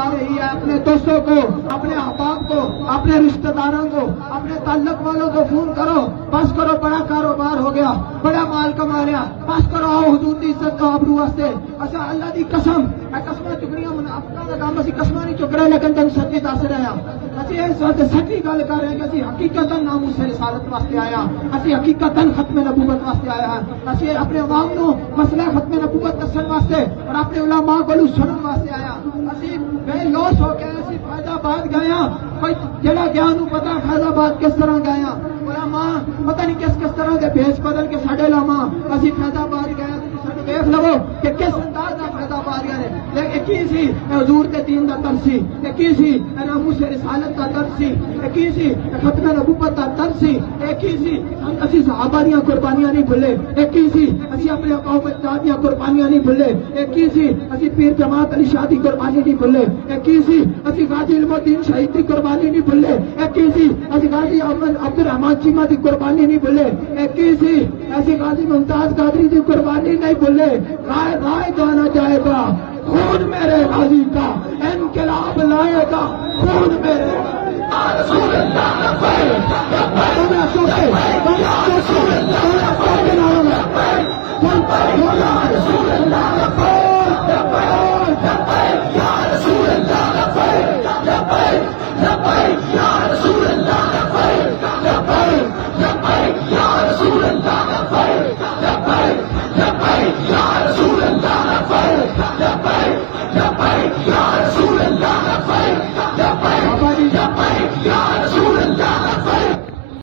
آ رہی ہے اپنے دوستوں کو، اپنے احباب کو، اپنے رشتہ داروں کو، اپنے تعلق والوں کو فون کرو، بس کرو بڑا کاروبار ہو گیا، بڑا مال کما لیا، بس کرو آؤ حضور دی عزت تو آبرو واسطے اچھا اللہ دی قسم قسماں چکڑیاں منافقاں دا کام اسی قسماں نہیں چک رہے لیکن تم سچی دس رہے ہیں اسی اس وقت سچی گل کر رہے ہیں کہ اسی حقیقتاً ناموس رسالت واسطے آیا، اسی حقیقتاً ختم نبوت واسطے آیا ہے، اسی اپنے عوام نو مسئلہ ختم نبوت دسن واسطے اور اپنے علماء کو سنن واسطے آیا، اسی بے لوس ہو کے اسی فیض آباد گئے ہیں، کوئی جڑا گیا نو پتا فیض آباد کس طرح گئے ہیں، علماء پتہ نہیں کس طرح کے بھیس بدل کے ساڈے علماء اسی فیض آباد گئے دیکھ لو کہ کس انداز کا فائدہ پا رہے ہیں، لیکن کی سی حضور کے دین کا درد سی، کی سی ناموس رسالت کا درد سی، کی سی ختم نبوت کا درد سی، کی سی اسی صحابہ دیاں قربانیاں نہیں بھولے، کی سی اسی اپنے قوم اجداد دیاں قربانیاں نہیں بھولے، کی سی اسی پیر جماعت علی شاہ دی قربانی نہیں بھولے، کی سی اسی غازی علم الدین شہید دی قربانی نہیں بھولے، کی سی اسی غازی عبد الرحمان چیمہ دی قربانی نہیں بھولے، کی سی ایسی غازی ممتاز قادری دی قربانی نہیں بھولے، رائے گانا جائے گا خون میرے غازی کا، انقلاب لائے گا خون میرے رسول اللہ